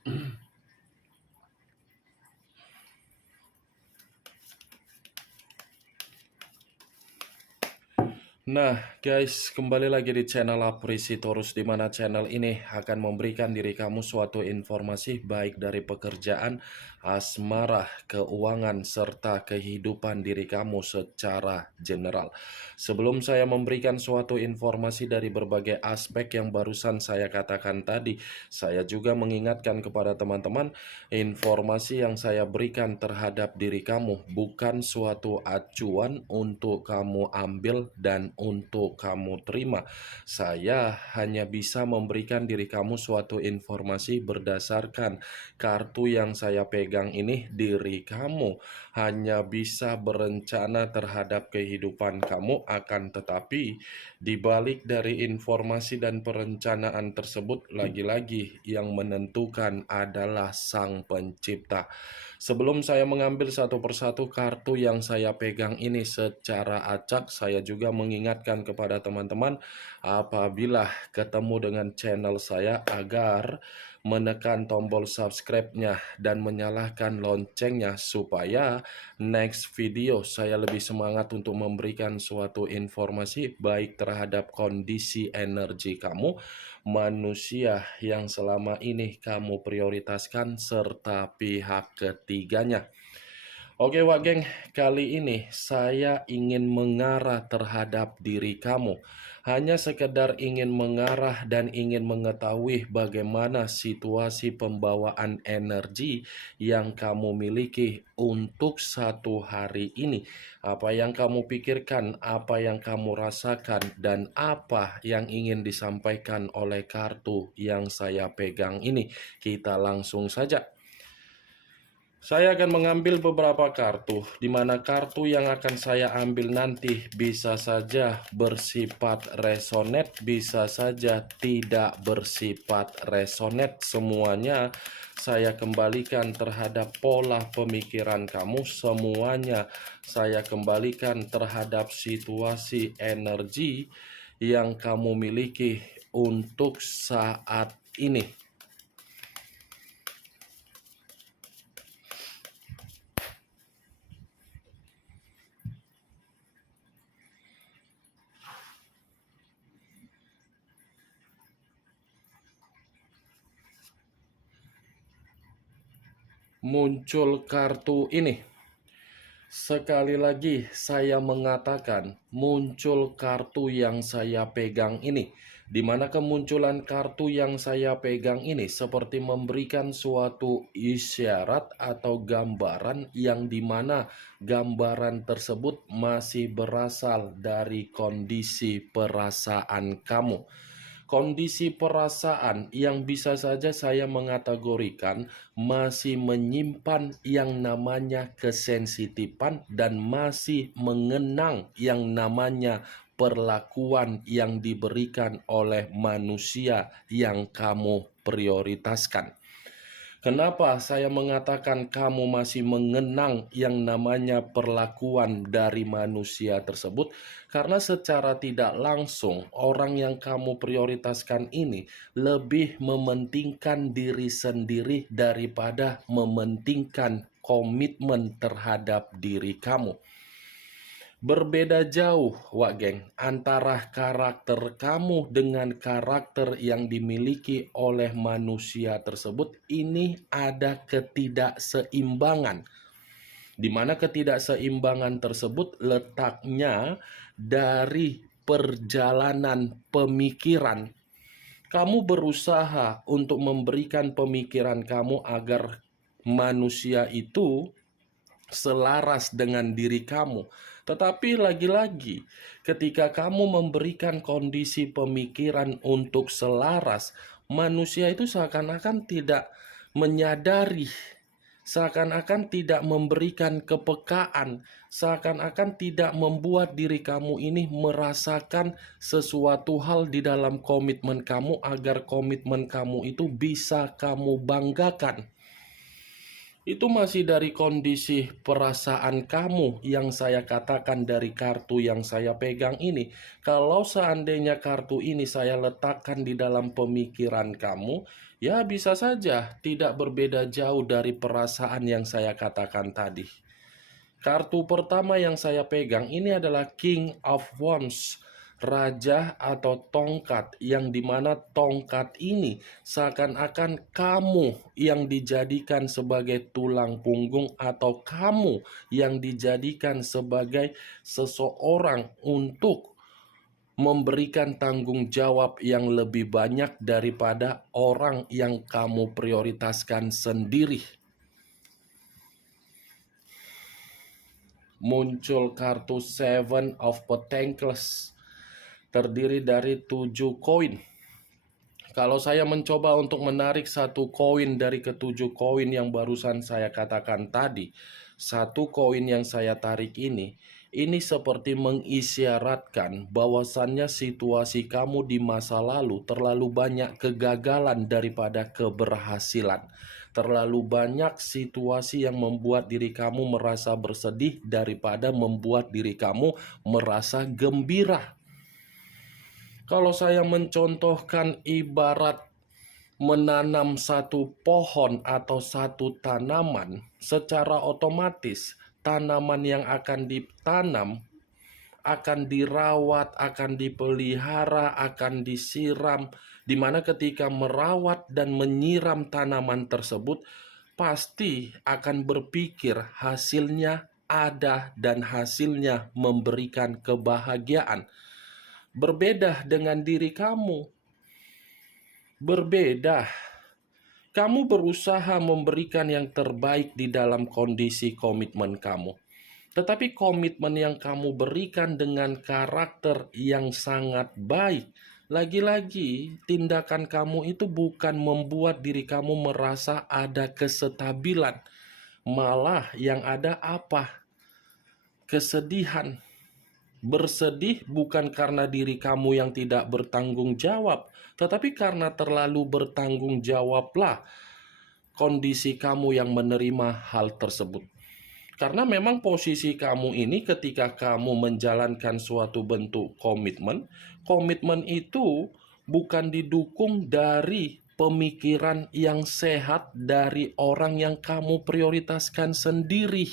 Nah guys, kembali lagi di channel Apresitorus, di mana channel ini akan memberikan diri kamu suatu informasi baik dari pekerjaan, asmara, keuangan, serta kehidupan diri kamu secara general. Sebelum saya memberikan suatu informasi dari berbagai aspek yang barusan saya katakan tadi, saya juga mengingatkan kepada teman-teman, informasi yang saya berikan terhadap diri kamu bukan suatu acuan untuk kamu ambil dan untuk kamu terima. Saya hanya bisa memberikan diri kamu suatu informasi berdasarkan kartu yang saya pegang ini. Diri kamu hanya bisa berencana terhadap kehidupan kamu, akan tetapi dibalik dari informasi dan perencanaan tersebut, lagi-lagi yang menentukan adalah Sang Pencipta. Sebelum saya mengambil satu persatu kartu yang saya pegang ini secara acak, saya juga mengingatkan kepada teman-teman apabila ketemu dengan channel saya agar menekan tombol subscribe-nya dan menyalakan loncengnya supaya next video saya lebih semangat untuk memberikan suatu informasi baik terhadap kondisi energi kamu, manusia yang selama ini kamu prioritaskan, serta pihak ketiganya. Oke Wak Geng, kali ini saya ingin mengarah terhadap diri kamu. Hanya sekedar ingin mengarah dan ingin mengetahui bagaimana situasi pembawaan energi yang kamu miliki untuk satu hari ini. Apa yang kamu pikirkan, apa yang kamu rasakan, dan apa yang ingin disampaikan oleh kartu yang saya pegang ini. Kita langsung saja. Saya akan mengambil beberapa kartu, di mana kartu yang akan saya ambil nanti bisa saja bersifat resonate, bisa saja tidak bersifat resonate. Semuanya saya kembalikan terhadap pola pemikiran kamu, semuanya saya kembalikan terhadap situasi energi yang kamu miliki untuk saat ini. Muncul kartu ini. Sekali lagi saya mengatakan muncul kartu yang saya pegang ini, di mana kemunculan kartu yang saya pegang ini seperti memberikan suatu isyarat atau gambaran yang dimana gambaran tersebut masih berasal dari kondisi perasaan kamu. Kondisi perasaan yang bisa saja saya mengategorikan masih menyimpan yang namanya kesensitifan dan masih mengenang yang namanya perlakuan yang diberikan oleh manusia yang kamu prioritaskan. Kenapa saya mengatakan kamu masih mengenang yang namanya perlakuan dari manusia tersebut? Karena secara tidak langsung orang yang kamu prioritaskan ini lebih mementingkan diri sendiri daripada mementingkan komitmen terhadap diri kamu. Berbeda jauh, Wak Geng, antara karakter kamu dengan karakter yang dimiliki oleh manusia tersebut. Ini ada ketidakseimbangan, di mana ketidakseimbangan tersebut letaknya dari perjalanan pemikiran. Kamu berusaha untuk memberikan pemikiran kamu agar manusia itu selaras dengan diri kamu. Tetapi lagi-lagi, ketika kamu memberikan kondisi pemikiran untuk selaras, manusia itu seakan-akan tidak menyadari, seakan-akan tidak memberikan kepekaan, seakan-akan tidak membuat diri kamu ini merasakan sesuatu hal di dalam komitmen kamu agar komitmen kamu itu bisa kamu banggakan. Itu masih dari kondisi perasaan kamu yang saya katakan dari kartu yang saya pegang ini. Kalau seandainya kartu ini saya letakkan di dalam pemikiran kamu, Ya, bisa saja tidak berbeda jauh dari perasaan yang saya katakan tadi. Kartu pertama yang saya pegang ini adalah King of Wands, raja atau tongkat, yang dimana tongkat ini seakan-akan kamu yang dijadikan sebagai tulang punggung, atau kamu yang dijadikan sebagai seseorang untuk memberikan tanggung jawab yang lebih banyak daripada orang yang kamu prioritaskan sendiri. Muncul kartu Seven of Pentacles, terdiri dari 7 koin. Kalau saya mencoba untuk menarik satu koin dari ketujuh koin yang barusan saya katakan tadi, satu koin yang saya tarik ini seperti mengisyaratkan bahwasannya situasi kamu di masa lalu terlalu banyak kegagalan daripada keberhasilan. Terlalu banyak situasi yang membuat diri kamu merasa bersedih daripada membuat diri kamu merasa gembira. Kalau saya mencontohkan ibarat menanam satu pohon atau satu tanaman, secara otomatis tanaman yang akan ditanam akan dirawat, akan dipelihara, akan disiram, di mana ketika merawat dan menyiram tanaman tersebut pasti akan berpikir hasilnya ada dan hasilnya memberikan kebahagiaan. Berbeda dengan diri kamu. Berbeda. Kamu berusaha memberikan yang terbaik di dalam kondisi komitmen kamu. Tetapi komitmen yang kamu berikan dengan karakter yang sangat baik, lagi-lagi tindakan kamu itu bukan membuat diri kamu merasa ada kesestabilan. Malah yang ada apa? Kesedihan. Bersedih bukan karena diri kamu yang tidak bertanggung jawab, tetapi karena terlalu bertanggung jawablah kondisi kamu yang menerima hal tersebut. Karena memang posisi kamu ini ketika kamu menjalankan suatu bentuk komitmen, komitmen itu bukan didukung dari pemikiran yang sehat dari orang yang kamu prioritaskan sendiri.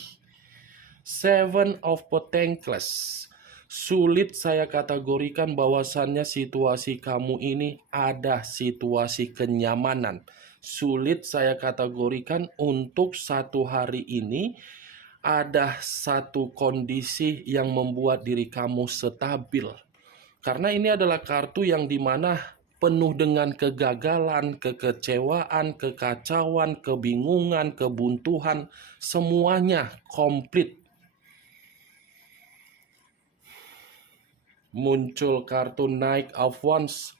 Seven of Pentacles. Sulit saya kategorikan bahwasannya situasi kamu ini ada situasi kenyamanan. Sulit saya kategorikan untuk satu hari ini ada satu kondisi yang membuat diri kamu stabil. Karena ini adalah kartu yang dimana penuh dengan kegagalan, kekecewaan, kekacauan, kebingungan, kebuntuan, semuanya komplit. Muncul kartu Knight of Wands,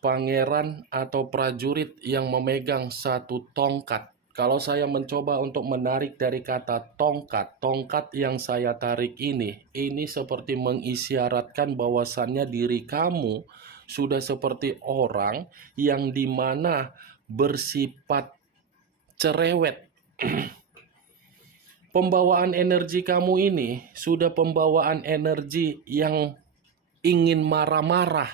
pangeran atau prajurit yang memegang satu tongkat. Kalau saya mencoba untuk menarik dari kata tongkat, tongkat yang saya tarik ini seperti mengisyaratkan bahwasannya diri kamu sudah seperti orang yang dimana bersifat cerewet. Pembawaan energi kamu ini sudah pembawaan energi yang ingin marah-marah.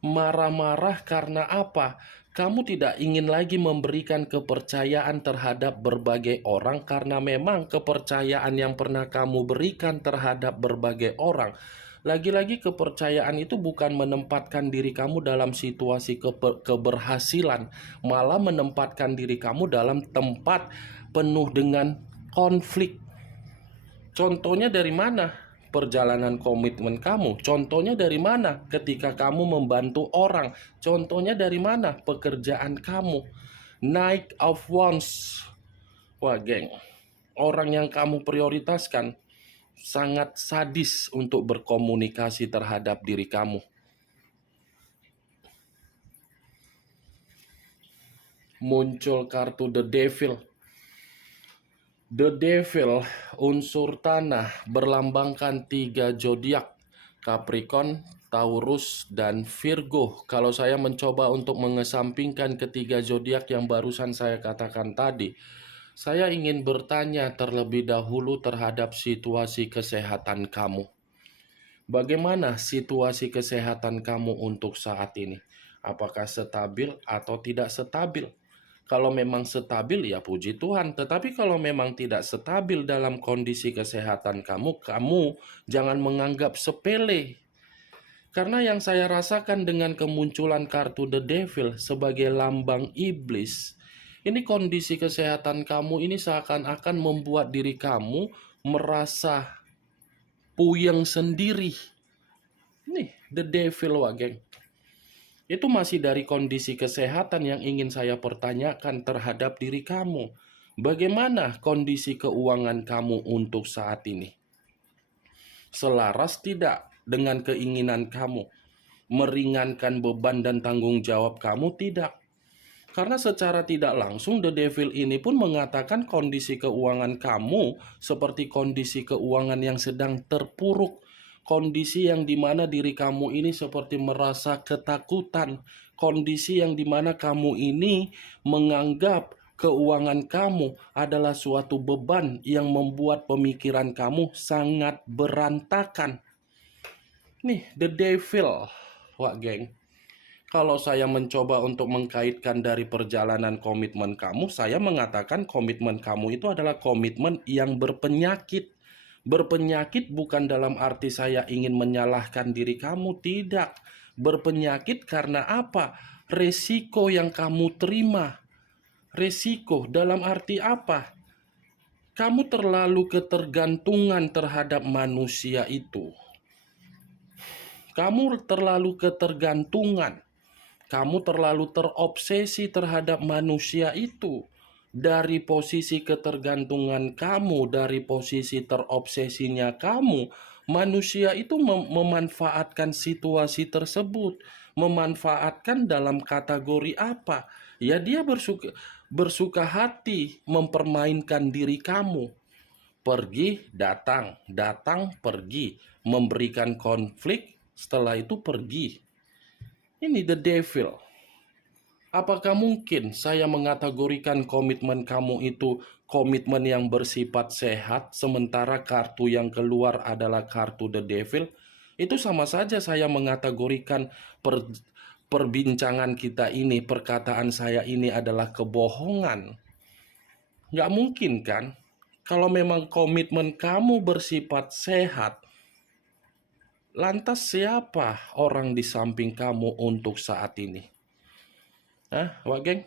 Marah-marah karena apa? Kamu tidak ingin lagi memberikan kepercayaan terhadap berbagai orang, karena memang kepercayaan yang pernah kamu berikan terhadap berbagai orang, lagi-lagi kepercayaan itu bukan menempatkan diri kamu dalam situasi keberhasilan, malah menempatkan diri kamu dalam tempat penuh dengan konflik. Contohnya dari mana? Perjalanan komitmen kamu. Contohnya dari mana? Ketika kamu membantu orang. Contohnya dari mana? Pekerjaan kamu. Knight of Wands. Wah, geng. Orang yang kamu prioritaskan sangat sadis untuk berkomunikasi terhadap diri kamu. Muncul kartu The Devil. The Devil, unsur tanah, berlambangkan 3 zodiak, Capricorn, Taurus, dan Virgo. Kalau saya mencoba untuk mengesampingkan ketiga zodiak yang barusan saya katakan tadi, saya ingin bertanya terlebih dahulu terhadap situasi kesehatan kamu. Bagaimana situasi kesehatan kamu untuk saat ini? Apakah stabil atau tidak stabil? Kalau memang stabil ya puji Tuhan, tetapi kalau memang tidak stabil dalam kondisi kesehatan kamu, kamu jangan menganggap sepele. Karena yang saya rasakan dengan kemunculan kartu The Devil sebagai lambang iblis, ini kondisi kesehatan kamu ini seakan-akan membuat diri kamu merasa puyeng sendiri. Nih, The Devil, wah geng. Itu masih dari kondisi kesehatan yang ingin saya pertanyakan terhadap diri kamu. Bagaimana kondisi keuangan kamu untuk saat ini? Selaras tidak dengan keinginan kamu? Meringankan beban dan tanggung jawab kamu? Tidak. Karena secara tidak langsung The Devil ini pun mengatakan kondisi keuangan kamu seperti kondisi keuangan yang sedang terpuruk. Kondisi yang dimana diri kamu ini seperti merasa ketakutan. Kondisi yang dimana kamu ini menganggap keuangan kamu adalah suatu beban yang membuat pemikiran kamu sangat berantakan. Nih, The Devil, wak geng. Kalau saya mencoba untuk mengkaitkan dari perjalanan komitmen kamu, saya mengatakan komitmen kamu itu adalah komitmen yang berpenyakit. Berpenyakit bukan dalam arti saya ingin menyalahkan diri kamu, tidak. Berpenyakit karena apa? Resiko yang kamu terima. Resiko dalam arti apa? Kamu terlalu ketergantungan terhadap manusia itu. Kamu terlalu ketergantungan. Kamu terlalu terobsesi terhadap manusia itu. Dari posisi ketergantungan kamu, dari posisi terobsesinya kamu, manusia itu memanfaatkan situasi tersebut. Memanfaatkan dalam kategori apa? Ya dia bersuka hati mempermainkan diri kamu. Pergi, datang, datang, pergi. Memberikan konflik, setelah itu pergi. Ini The Devil. Apakah mungkin saya mengategorikan komitmen kamu itu komitmen yang bersifat sehat, sementara kartu yang keluar adalah kartu The Devil? Itu sama saja saya mengategorikan perbincangan kita ini, perkataan saya ini adalah kebohongan. Nggak mungkin kan? Kalau memang komitmen kamu bersifat sehat, lantas siapa orang di samping kamu untuk saat ini? Wak geng?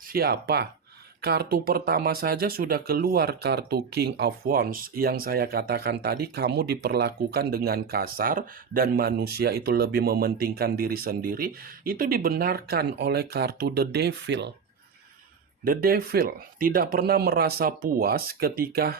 Siapa? Kartu pertama saja sudah keluar, kartu King of Wands. Yang saya katakan tadi, kamu diperlakukan dengan kasar dan manusia itu lebih mementingkan diri sendiri. Itu dibenarkan oleh kartu The Devil. The Devil tidak pernah merasa puas ketika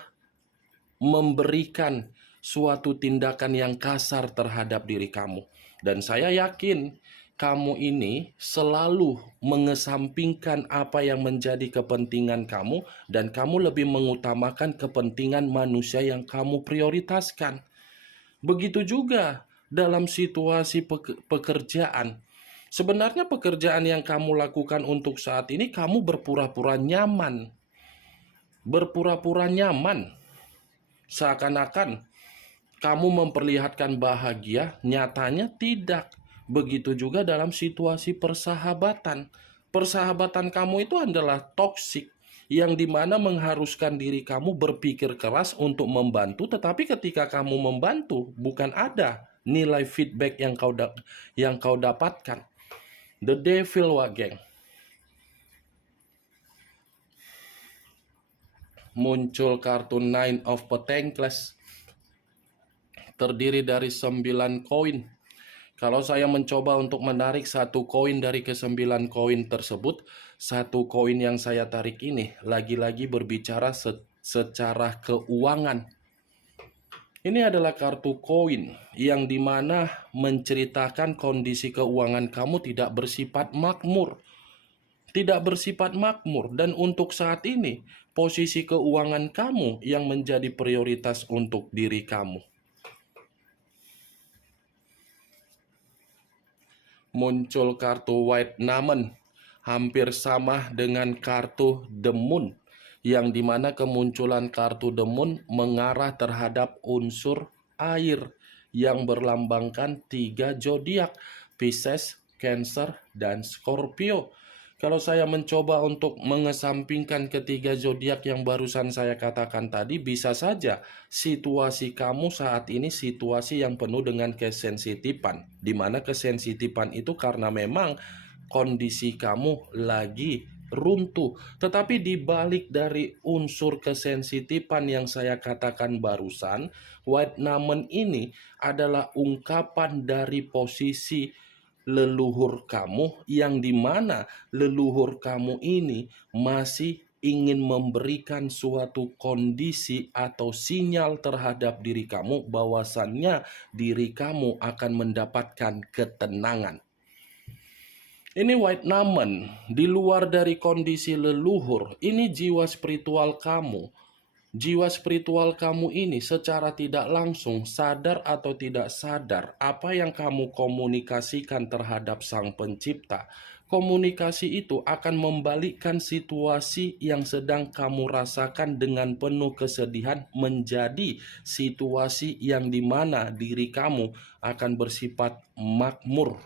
memberikan suatu tindakan yang kasar terhadap diri kamu. Dan saya yakin kamu ini selalu mengesampingkan apa yang menjadi kepentingan kamu dan kamu lebih mengutamakan kepentingan manusia yang kamu prioritaskan. Begitu juga dalam situasi pekerjaan. Sebenarnya pekerjaan yang kamu lakukan untuk saat ini kamu berpura-pura nyaman. Berpura-pura nyaman. Seakan-akan kamu memperlihatkan bahagia, nyatanya tidak. Begitu juga dalam situasi persahabatan. Persahabatan kamu itu adalah toksik, yang dimana mengharuskan diri kamu berpikir keras untuk membantu, tetapi ketika kamu membantu, bukan ada nilai feedback yang kau dapatkan. The Devil, wak geng. Muncul kartu Nine of Pentacles, terdiri dari 9 koin. Kalau saya mencoba untuk menarik satu koin dari ke-9 koin tersebut, satu koin yang saya tarik ini lagi-lagi berbicara secara keuangan. Ini adalah kartu koin yang dimana menceritakan kondisi keuangan kamu tidak bersifat makmur. Tidak bersifat makmur, dan untuk saat ini posisi keuangan kamu yang menjadi prioritas untuk diri kamu. Muncul kartu White Diamond, hampir sama dengan kartu The Moon, yang dimana kemunculan kartu The Moon mengarah terhadap unsur air yang berlambangkan 3 zodiak: Pisces, Cancer, dan Scorpio. Kalau saya mencoba untuk mengesampingkan ketiga zodiak yang barusan saya katakan tadi, bisa saja situasi kamu saat ini situasi yang penuh dengan kesensitifan. Di mana kesensitifan itu karena memang kondisi kamu lagi runtuh. Tetapi di balik dari unsur kesensitifan yang saya katakan barusan, White Namen ini adalah ungkapan dari posisi leluhur kamu, yang dimana leluhur kamu ini masih ingin memberikan suatu kondisi atau sinyal terhadap diri kamu bahwasannya diri kamu akan mendapatkan ketenangan. Ini White Namen, di luar dari kondisi leluhur, ini jiwa spiritual kamu. Jiwa spiritual kamu ini secara tidak langsung, sadar atau tidak sadar, apa yang kamu komunikasikan terhadap Sang Pencipta, komunikasi itu akan membalikkan situasi yang sedang kamu rasakan dengan penuh kesedihan menjadi situasi yang dimana diri kamu akan bersifat makmur.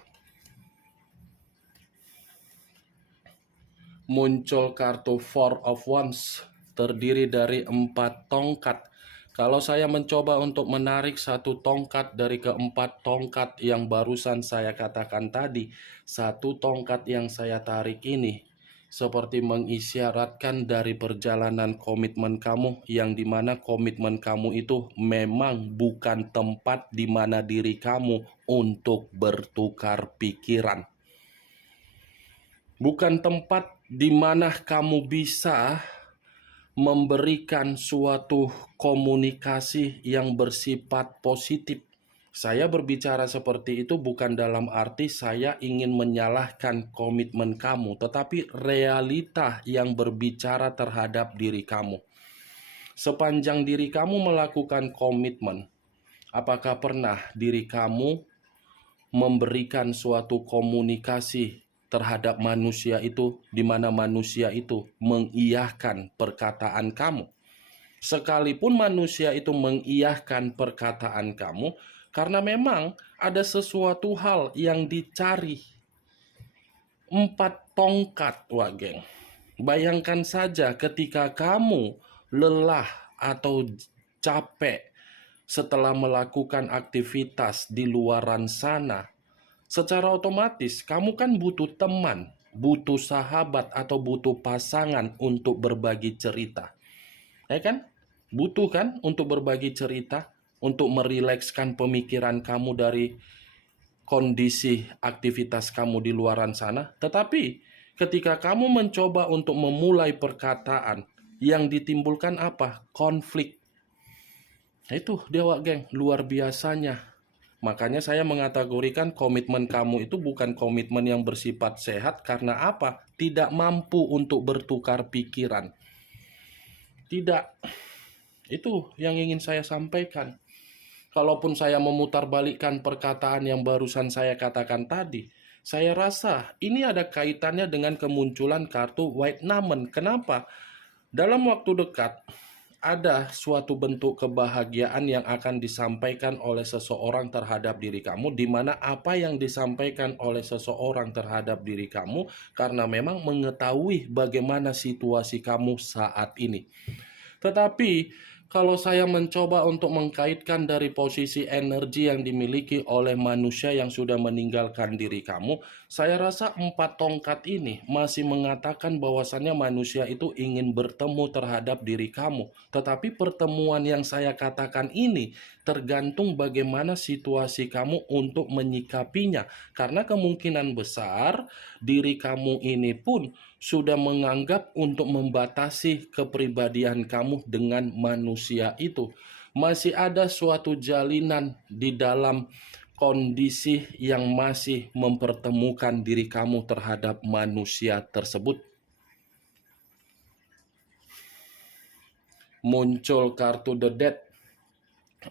Muncul kartu Four of Wands, terdiri dari 4 tongkat. Kalau saya mencoba untuk menarik satu tongkat dari keempat tongkat yang barusan saya katakan tadi, satu tongkat yang saya tarik ini seperti mengisyaratkan dari perjalanan komitmen kamu, yang dimana komitmen kamu itu memang bukan tempat di mana diri kamu untuk bertukar pikiran. Bukan tempat di mana kamu bisa memberikan suatu komunikasi yang bersifat positif. Saya berbicara seperti itu bukan dalam arti saya ingin menyalahkan komitmen kamu, tetapi realita yang berbicara terhadap diri kamu. Sepanjang diri kamu melakukan komitmen, apakah pernah diri kamu memberikan suatu komunikasi terhadap manusia itu, di mana manusia itu mengiyahkan perkataan kamu? Sekalipun manusia itu mengiyahkan perkataan kamu, karena memang ada sesuatu hal yang dicari. 4 tongkat, wah geng. Bayangkan saja ketika kamu lelah atau capek setelah melakukan aktivitas di luaran sana, secara otomatis kamu kan butuh teman, butuh sahabat atau butuh pasangan untuk berbagi cerita. Ya kan? Butuh kan untuk berbagi cerita, untuk merilekskan pemikiran kamu dari kondisi aktivitas kamu di luaran sana. Tetapi ketika kamu mencoba untuk memulai perkataan, yang ditimbulkan apa? Konflik. Itu dia wak geng, luar biasanya. Makanya saya mengategorikan komitmen kamu itu bukan komitmen yang bersifat sehat. Karena apa? Tidak mampu untuk bertukar pikiran. Tidak. Itu yang ingin saya sampaikan. Kalaupun saya memutarbalikkan perkataan yang barusan saya katakan tadi, saya rasa ini ada kaitannya dengan kemunculan kartu White Namen. Kenapa? Dalam waktu dekat, ada suatu bentuk kebahagiaan yang akan disampaikan oleh seseorang terhadap diri kamu, di mana apa yang disampaikan oleh seseorang terhadap diri kamu karena memang mengetahui bagaimana situasi kamu saat ini. Tetapi kalau saya mencoba untuk mengkaitkan dari posisi energi yang dimiliki oleh manusia yang sudah meninggalkan diri kamu, saya rasa 4 tongkat ini masih mengatakan bahwasannya manusia itu ingin bertemu terhadap diri kamu. Tetapi pertemuan yang saya katakan ini tergantung bagaimana situasi kamu untuk menyikapinya. Karena kemungkinan besar diri kamu ini pun sudah menganggap untuk membatasi kepribadian kamu dengan manusia itu. Masih ada suatu jalinan di dalam kondisi yang masih mempertemukan diri kamu terhadap manusia tersebut. Muncul kartu The Death,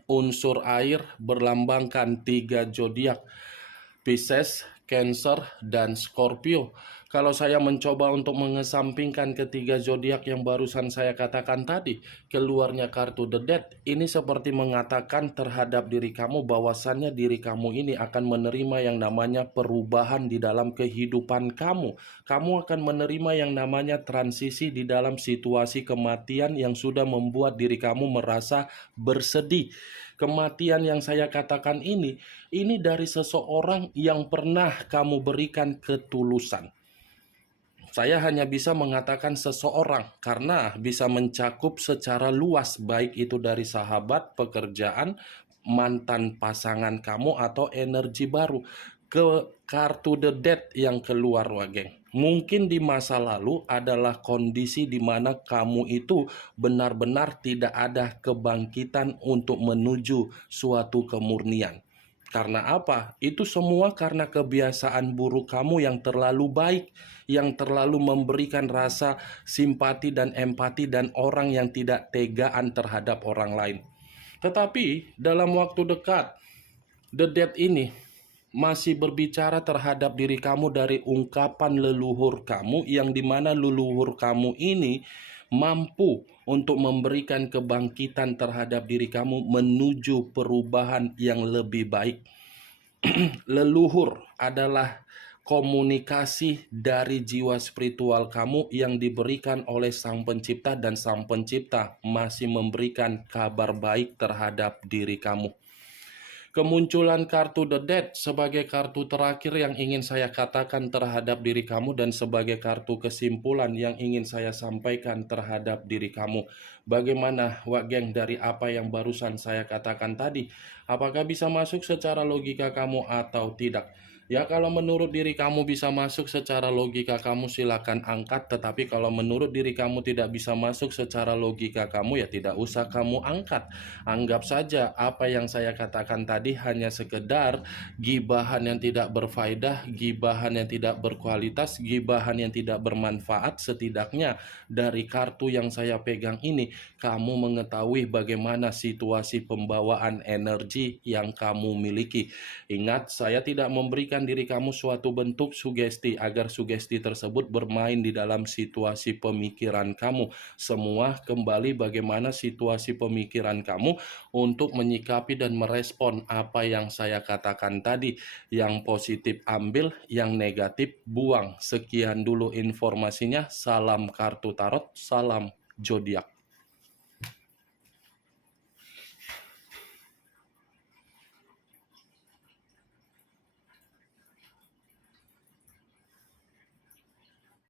unsur air, berlambangkan 3 zodiak, Pisces, Cancer, dan Scorpio. Kalau saya mencoba untuk mengesampingkan ketiga zodiak yang barusan saya katakan tadi, keluarnya kartu The Death, ini seperti mengatakan terhadap diri kamu bahwasannya diri kamu ini akan menerima yang namanya perubahan di dalam kehidupan kamu. Kamu akan menerima yang namanya transisi di dalam situasi kematian yang sudah membuat diri kamu merasa bersedih. Kematian yang saya katakan ini dari seseorang yang pernah kamu berikan ketulusan. Saya hanya bisa mengatakan seseorang karena bisa mencakup secara luas, baik itu dari sahabat, pekerjaan, mantan pasangan kamu, atau energi baru. Ke kartu The Death yang keluar, Wageng. Mungkin di masa lalu adalah kondisi di mana kamu itu benar-benar tidak ada kebangkitan untuk menuju suatu kemurnian. Karena apa? Itu semua karena kebiasaan buruk kamu yang terlalu baik, yang terlalu memberikan rasa simpati dan empati dan orang yang tidak tegaan terhadap orang lain. Tetapi dalam waktu dekat, The Dead ini masih berbicara terhadap diri kamu dari ungkapan leluhur kamu, yang dimana leluhur kamu ini mampu untuk memberikan kebangkitan terhadap diri kamu menuju perubahan yang lebih baik. Leluhur adalah komunikasi dari jiwa spiritual kamu yang diberikan oleh Sang Pencipta, dan Sang Pencipta masih memberikan kabar baik terhadap diri kamu. Kemunculan kartu The Death sebagai kartu terakhir yang ingin saya katakan terhadap diri kamu, dan sebagai kartu kesimpulan yang ingin saya sampaikan terhadap diri kamu. Bagaimana, Wak Geng, dari apa yang barusan saya katakan tadi? Apakah bisa masuk secara logika kamu atau tidak? Ya, kalau menurut diri kamu bisa masuk secara logika kamu, silakan angkat. Tetapi kalau menurut diri kamu tidak bisa masuk secara logika kamu, ya tidak usah kamu angkat. Anggap saja apa yang saya katakan tadi hanya sekedar gibahan yang tidak berfaedah, gibahan yang tidak berkualitas, gibahan yang tidak bermanfaat. Setidaknya dari kartu yang saya pegang ini, kamu mengetahui bagaimana situasi pembawaan energi yang kamu miliki. Ingat, saya tidak memberikan diri kamu suatu bentuk sugesti agar sugesti tersebut bermain di dalam situasi pemikiran kamu. Semua kembali bagaimana situasi pemikiran kamu untuk menyikapi dan merespon apa yang saya katakan tadi. Yang positif ambil, yang negatif buang. Sekian dulu informasinya. Salam kartu tarot, salam zodiak.